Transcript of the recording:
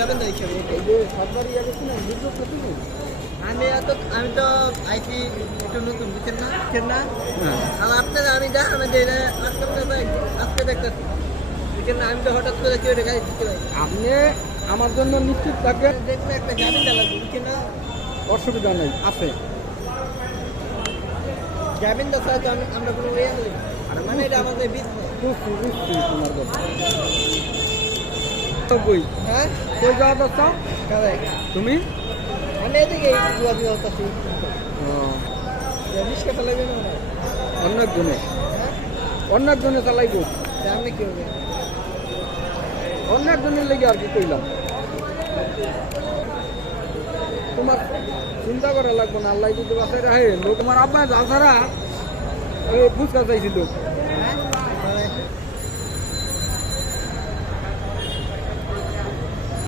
যাবেন না হিসেবে এই যে সরকারি ইয়ে গেছি না বুঝলো তো তুমি? আমি তো আইসি একটু নতুন বুঝছেন না না আর আপনারা আমি যা আমি আজকে দেখতেছি বুঝছেন না আমি তো হঠাৎ করে কেউ গাড়ি দিতে পারি আপনি আমার জন্য নিশ্চিত থাকেন, দেখবেন একটা জামিন লাগবে বুঝছেন না অসুবিধা নেই আছে। জামিন তো ছাড়া তো আমরা কোনো ইয়ে নেই মানে এটা আমাদের বিজনেস বুঝছি বুঝছি তোমার কথা। তো কই হ্যাঁ কই যাওয়া যাচ্ছ কারে তুমি? আমি এদিকে দুয়া দিয়ে হতাছি রিক্সা চালাবেন না অন্য একজনে হ্যাঁ অন্য একজনে চালাইব, আপনি কি হবে অন্য একজনের লেগে আর কি কইলাম। তোমার চিন্তা করা লাগবে না, আল্লাহ যদি বাসায় রাখে। তোমার আব্বা যা ছাড়া ফুচকা চাইছিল